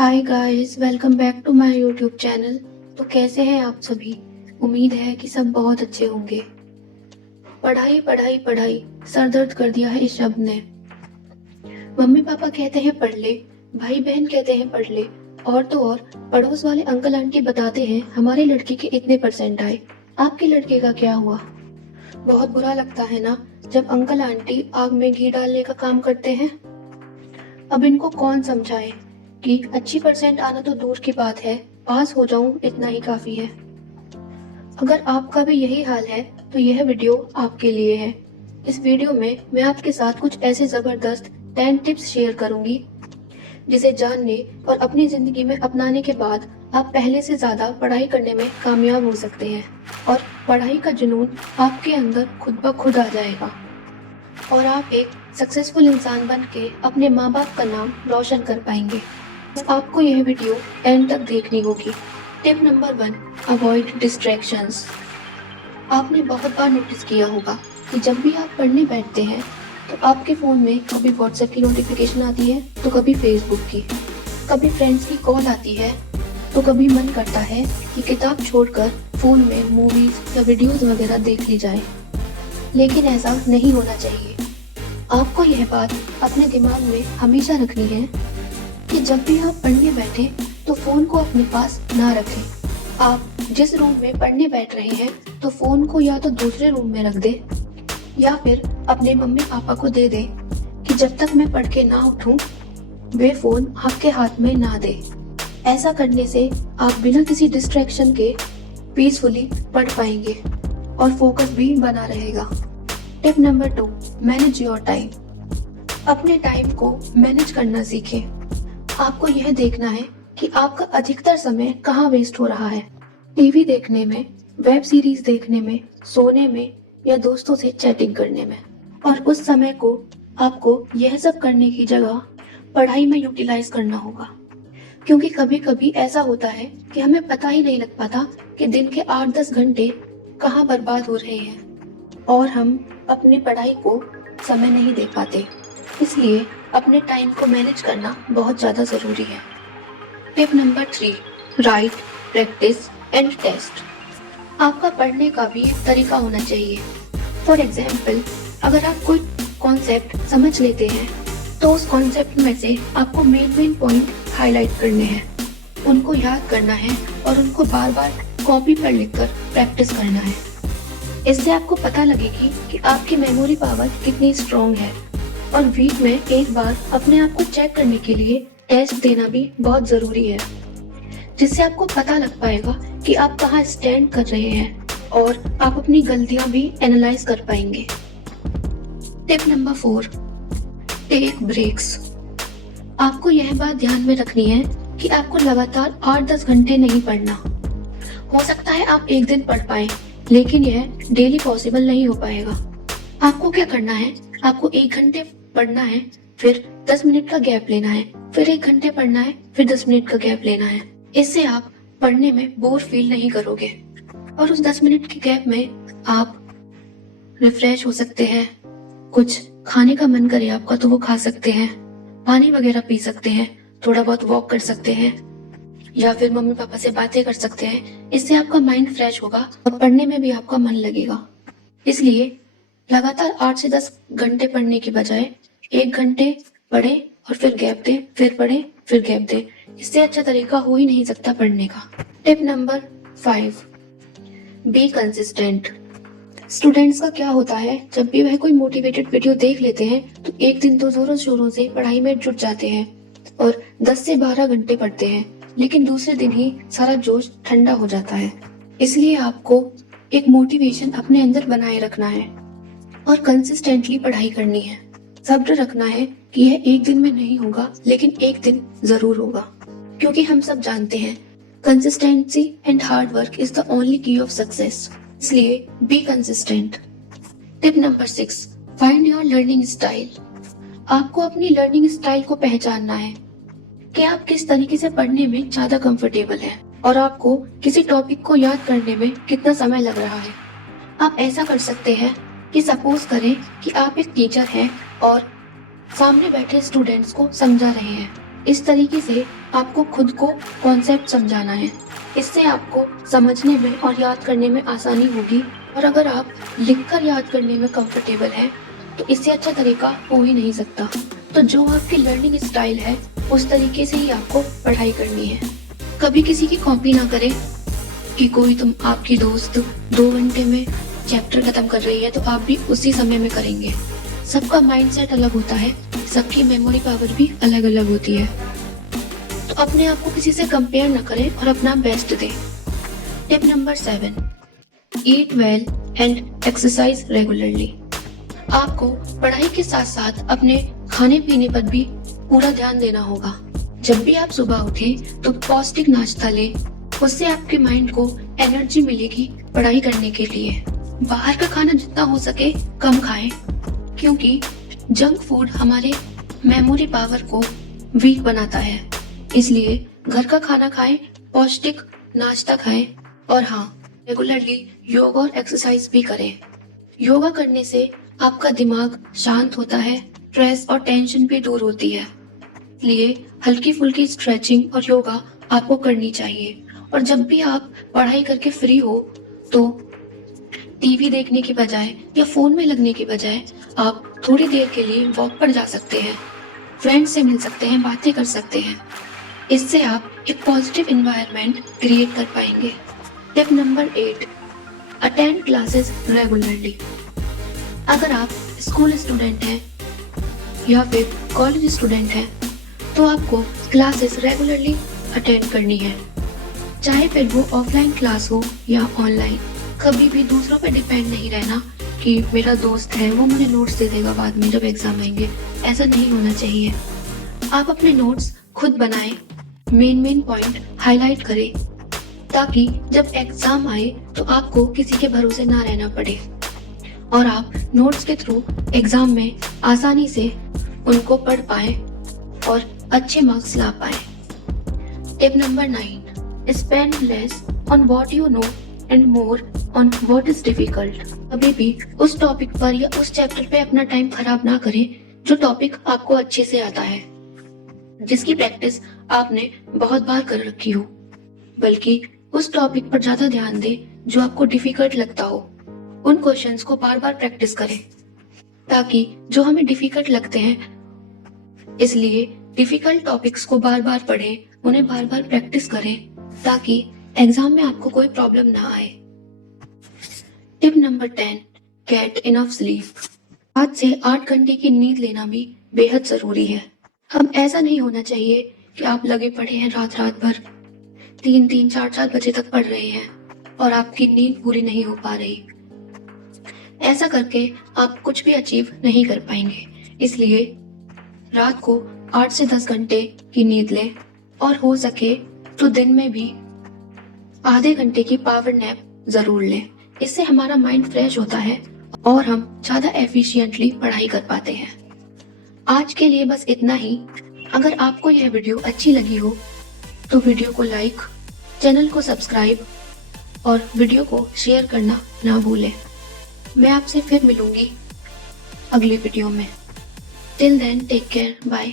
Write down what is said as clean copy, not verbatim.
Hi guys, welcome back to my YouTube channel. तो कैसे हैं आप सभी। उम्मीद है कि सब बहुत अच्छे होंगे। पढ़ाई पढ़ाई पढ़ाई, सर दर्द कर दिया है इस शब्द ने। मम्मी पापा कहते हैं पढ़ ले, भाई बहन कहते हैं पढ़ ले, और तो और पड़ोस वाले अंकल आंटी बताते हैं हमारे लड़के के इतने परसेंट आए, आपके लड़के का क्या हुआ। बहुत बुरा लगता है ना जब अंकल आंटी आग में घी डालने का काम करते हैं। अब इनको कौन समझाए कि अच्छी परसेंट आना तो दूर की बात है, पास हो जाऊं इतना ही काफी है। अगर आपका भी यही हाल है तो यह वीडियो आपके लिए है। इस वीडियो में मैं आपके साथ कुछ ऐसे जबरदस्त 10 टिप्स शेयर करूंगी जिसे जानने और अपनी जिंदगी में अपनाने के बाद आप पहले से ज्यादा पढ़ाई करने में कामयाब हो सकते हैं और पढ़ाई का जुनून आपके अंदर खुद ब खुद आ जाएगा और आप एक सक्सेसफुल इंसान बन के अपने माँ बाप का नाम रोशन कर पाएंगे। आपको यह वीडियो एंड तक देखनी होगी। Tip number 1, avoid distractions. आपने बहुत बार नोटिस किया होगा कि जब भी आप पढ़ने बैठते हैं तो आपके फ़ोन में कभी व्हाट्सएप की नोटिफिकेशन आती है तो कभी फेसबुक की, कभी फ्रेंड्स की कॉल आती है, तो कभी मन करता है कि किताब छोड़कर फ़ोन में मूवीज़ या वीडियोज़ वगैरह देख ली जाए। लेकिन ऐसा नहीं होना चाहिए। आपको यह बात अपने दिमाग में हमेशा रखनी है कि जब भी आप पढ़ने बैठे तो फोन को अपने पास ना रखें। आप जिस रूम में पढ़ने बैठ रहे हैं तो फोन को या तो दूसरे रूम में रख दे या फिर अपने मम्मी पापा को दे दे कि जब तक मैं पढ़ के ना उठूं वे फोन आपके हाथ में ना दे। ऐसा करने से आप बिना किसी डिस्ट्रैक्शन के पीसफुली पढ़ पाएंगे और फोकस भी बना रहेगा। Tip number 2, manage your time. अपने टाइम को मैनेज करना सीखें। आपको यह देखना है कि आपका अधिकतर समय कहाँ वेस्ट हो रहा है। टीवी देखने में, वेब सीरीज देखने में, सोने में या दोस्तों से चैटिंग करने में। और उस समय को आपको यह सब करने की जगह पढ़ाई में यूटिलाइज करना होगा। क्योंकि कभी कभी ऐसा होता है कि हमें पता ही नहीं लग पाता कि दिन के 8-10 घंटे कहाँ बर्बाद हो रहे हैं और हम अपनी पढ़ाई को समय नहीं दे पाते। इसलिए अपने टाइम को मैनेज करना बहुत ज़्यादा ज़रूरी है। Tip number 3, right, practice and test. आपका पढ़ने का भी एक तरीका होना चाहिए। फॉर एग्जाम्पल, अगर आप कोई कॉन्सेप्ट समझ लेते हैं तो उस कॉन्सेप्ट में से आपको मेन पॉइंट हाईलाइट करने हैं, उनको याद करना है और उनको बार बार कॉपी पर लिखकर प्रैक्टिस करना है। इससे आपको पता लगेगी कि आपकी मेमोरी पावर कितनी स्ट्रॉन्ग है। और वीक में एक बार अपने आप को चेक करने के लिए टेस्ट देना भी बहुत ज़रूरी है, जिससे आपको पता लग पाएगा कि आप कहाँ स्टैंड कर रहे हैं और आप अपनी गलतियाँ भी एनालाइज कर पाएंगे। Tip number 4, take breaks. आपको यह बात ध्यान में रखनी है कि आपको लगातार 8-10 घंटे नहीं पढ़ना। हो सकता है आप एक दिन पढ़ पाए, लेकिन यह डेली पॉसिबल नहीं हो पाएगा। आपको क्या करना है, आपको 1 घंटे पढ़ना है, फिर 10 मिनट का गैप लेना है, फिर 1 घंटे पढ़ना है, फिर 10 मिनट का गैप लेना है। इससे आप पढ़ने में बोर फील नहीं करोगे और उस 10 मिनट के गैप में आप रिफ्रेश हो सकते हैं। कुछ खाने का मन करे आपका तो वो खा सकते हैं, पानी वगैरह पी सकते हैं, थोड़ा बहुत वॉक कर सकते हैं या फिर मम्मी पापा से बातें कर सकते हैं। इससे आपका माइंड फ्रेश होगा और पढ़ने में भी आपका मन लगेगा। इसलिए लगातार 8 से 10 घंटे पढ़ने की बजाय 1 घंटे पढ़े और फिर गैप दे, फिर पढ़े फिर गैप दे। इससे अच्छा तरीका हो ही नहीं सकता पढ़ने का। Tip number 5, be consistent. Students का क्या होता है, जब भी वह कोई मोटिवेटेड वीडियो देख लेते हैं तो एक दिन तो जोरों शोरों से पढ़ाई में जुट जाते हैं और 10 से 12 घंटे पढ़ते हैं, लेकिन दूसरे दिन ही सारा जोश ठंडा हो जाता है। इसलिए आपको एक मोटिवेशन अपने अंदर बनाए रखना है और कंसिस्टेंटली पढ़ाई करनी है। सब्र रखना है कि यह एक दिन में नहीं होगा, लेकिन एक दिन जरूर होगा। क्योंकि हम सब जानते हैं consistency and hard work is the only की ऑफ सक्सेस। इसलिए be consistent. Tip number 6, find your learning style. आपको अपनी लर्निंग स्टाइल को पहचानना है कि आप किस तरीके से पढ़ने में ज्यादा कंफर्टेबल हैं और आपको किसी टॉपिक को याद करने में कितना समय लग रहा है। आप ऐसा कर सकते हैं कि सपोज करें कि आप एक टीचर हैं और सामने बैठे स्टूडेंट्स को समझा रहे हैं इस तरीके से आपको खुद को कॉन्सेप्ट समझाना है। इससे आपको समझने में और याद करने में आसानी होगी। और अगर आप लिखकर याद करने में कंफर्टेबल हैं तो इससे अच्छा तरीका हो ही नहीं सकता। तो जो आपकी लर्निंग स्टाइल है उस तरीके से ही आपको पढ़ाई करनी है। कभी किसी की कॉपी ना करें कि कोई आपकी दोस्त 2 घंटे में चैप्टर खत्म कर रही है तो आप भी उसी समय में करेंगे। सबका माइंडसेट अलग होता है, सबकी मेमोरी पावर भी अलग अलग होती है। तो अपने आप को किसी से कंपेयर न करें और अपना बेस्ट दें। Tip number 7, eat well and exercise regularly. आपको पढ़ाई के साथ साथ अपने खाने पीने पर भी पूरा ध्यान देना होगा। जब भी आप सुबह उठें तो पौष्टिक नाश्ता लें, उससे आपके माइंड को एनर्जी मिलेगी पढ़ाई करने के लिए। बाहर का खाना जितना हो सके कम खाएं, क्योंकि जंक फूड हमारे मेमोरी पावर को वीक बनाता है। इसलिए घर का खाना खाएं, पौष्टिक नाश्ता खाएं और हाँ, रेगुलरली योगा और एक्सरसाइज भी करें। योगा करने से आपका दिमाग शांत होता है, स्ट्रेस और टेंशन भी दूर होती है। इसलिए हल्की फुल्की स्ट्रेचिंग और योगा आपको करनी चाहिए। और जब भी आप पढ़ाई करके फ्री हो तो टीवी देखने के बजाय या फोन में लगने के बजाय आप थोड़ी देर के लिए वॉक पर जा सकते हैं, फ्रेंड्स से मिल सकते हैं, बातें कर सकते हैं। इससे आप एक पॉजिटिव एनवायरनमेंट क्रिएट कर पाएंगे। Tip number 8, attend classes regularly. अगर आप स्कूल स्टूडेंट हैं या फिर कॉलेज स्टूडेंट हैं तो आपको क्लासेस रेगुलरली अटेंड करनी है, चाहे फिर वो ऑफलाइन क्लास हो या ऑनलाइन। कभी भी दूसरों पर डिपेंड नहीं रहना कि मेरा दोस्त है वो मुझे नोट्स दे देगा बाद में जब एग्जाम आएंगे। ऐसा नहीं होना चाहिए। आप अपने नोट्स खुद बनाएं, मेन पॉइंट हाईलाइट करें, ताकि जब एग्जाम आए तो आपको किसी के भरोसे ना रहना पड़े और आप नोट्स के थ्रू एग्जाम में आसानी से उनको पढ़ पाए और अच्छे मार्क्स ला पाए। Tip number 9, spend less on what you know and more on what is difficult. कभी भी उस टॉपिक पर या उस चैप्टर पे अपना टाइम खराब ना करें जो टॉपिक आपको अच्छे से आता है, जिसकी प्रैक्टिस आपने बहुत बार कर रखी हो, बल्कि उस टॉपिक पर ज्यादा ध्यान दें जो आपको डिफिकल्ट लगता हो। उन क्वेश्चंस को बार बार प्रैक्टिस करें, ताकि जो हमें डिफिकल्ट लगते हैं, इसलिए डिफिकल्ट टॉपिक्स को बार बार पढ़ें, उन्हें बार बार प्रैक्टिस करें, ताकि एग्जाम में आपको कोई प्रॉब्लम ना आए। Tip number 10, get enough sleep. 7 से 8 घंटे की नींद लेना भी बेहद जरूरी है। हम ऐसा नहीं होना चाहिए कि आप लगे पड़े हैं रात भर 3-3, 4-4 बजे तक पढ़ रहे हैं और आपकी नींद पूरी नहीं हो पा रही। ऐसा करके आप कुछ भी अचीव नहीं कर पाएंगे। इसलिए रात को 8 से 10 घंटे की नींद लें और हो सके तो दिन में भी आधे घंटे की पावर नैप जरूर लें। इससे हमारा माइंड फ्रेश होता है और हम ज्यादा एफिशिएंटली पढ़ाई कर पाते हैं। आज के लिए बस इतना ही। अगर आपको यह वीडियो अच्छी लगी हो तो वीडियो को लाइक, चैनल को सब्सक्राइब और वीडियो को शेयर करना ना भूलें। मैं आपसे फिर मिलूंगी अगली वीडियो में। Till then take care, bye.